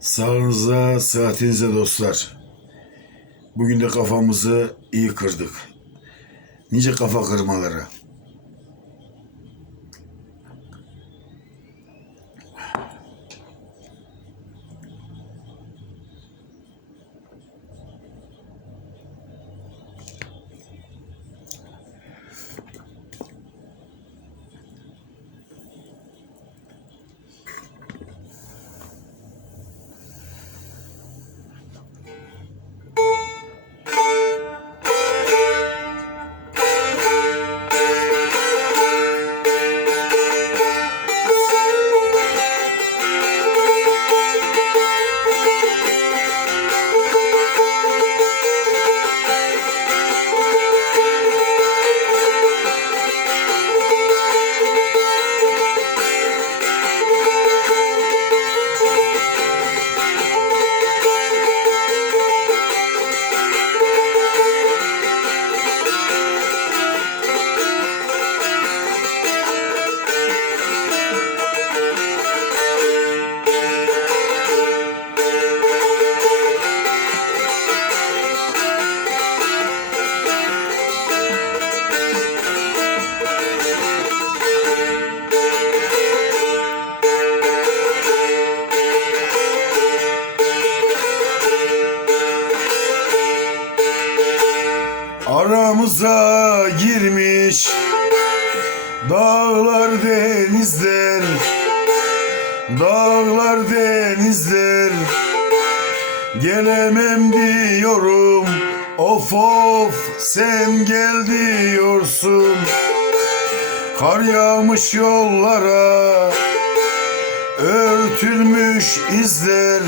Sağlığınıza, sıhhatinize dostlar. Bugün de kafamızı iyi kırdık. Nice kafa kırmaları. Aramıza girmiş dağlar denizler Dağlar denizler. Gelemem diyorum Of of sen gel diyorsun. Kar yağmış yollara Örtülmüş izler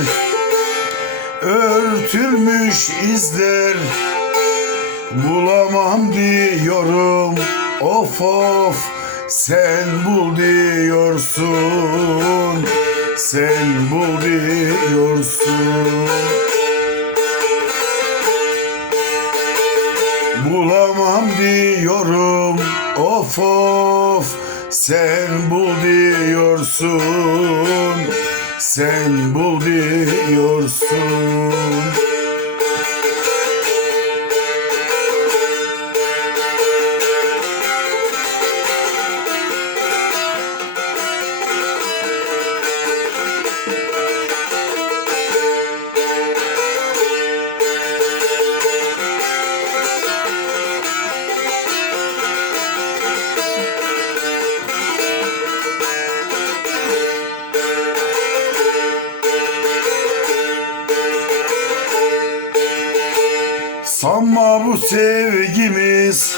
Örtülmüş izler Bulamam diyorum. Of of sen bul diyorsun. Sen bul diyorsun. Bulamam diyorum. Of of sen bul diyorsun. Sen bul diyorsun Sanma bu sevgimiz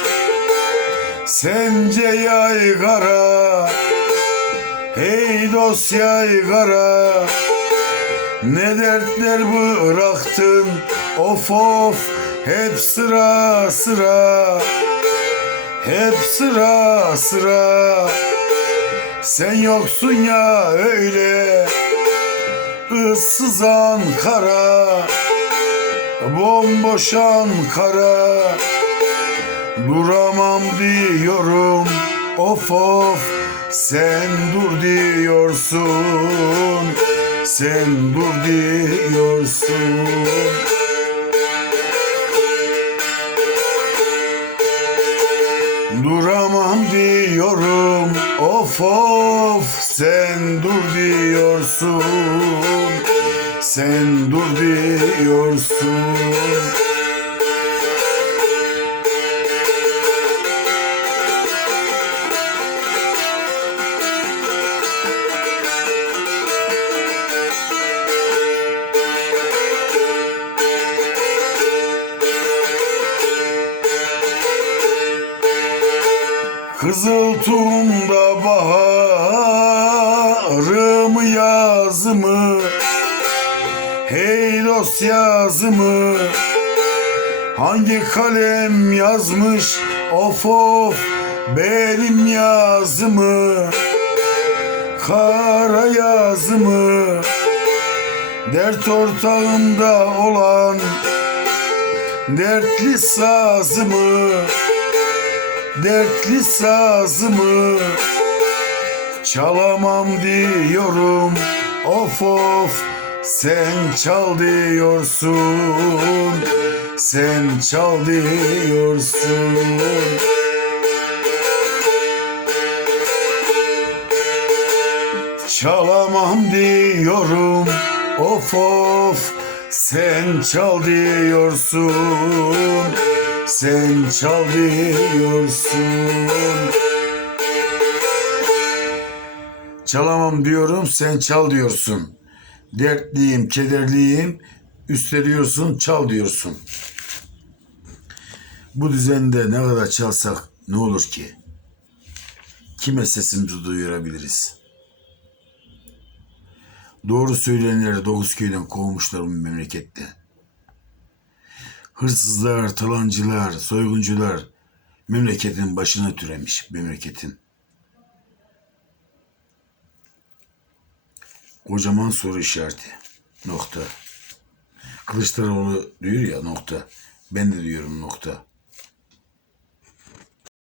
Sence yaygara? Hey dost yaygara Ne dertler bıraktın? Of of hep sıra sıra Hep sıra sıra. Sen yoksun ya öyle ıssız Ankara Bomboş Ankara Duramam diyorum. Of of sen dur diyorsun Sen dur diyorsun. Duramam diyorum. Of of sen dur diyorsun Sen dur diyorsun. Kızıl tumda baharımı yazımı Dost yazımı. Hangi kalem yazmış? Of of benim yazımı. Kara yazımı. Dert ortağında olan Dertli sazımı. Dertli sazımı. Çalamam diyorum. Of of Sen çal diyorsun Sen çal diyorsun. Çalamam diyorum of of. Sen çal diyorsun Sen çal diyorsun. Çalamam diyorum sen çal diyorsun. Dertliyim, kederliyim, üstleniyorsun, çal diyorsun. Bu düzende ne kadar çalsak ne olur ki? Kime sesimizi duyurabiliriz? Doğru söyleyenleri dokuz köyden kovmuşlar bu memlekette. Hırsızlar, talancılar, soyguncular memleketin başına türemiş memleketin. Kocaman soru işareti. Nokta. Kılıçdaroğlu diyor ya nokta. Ben de diyorum nokta.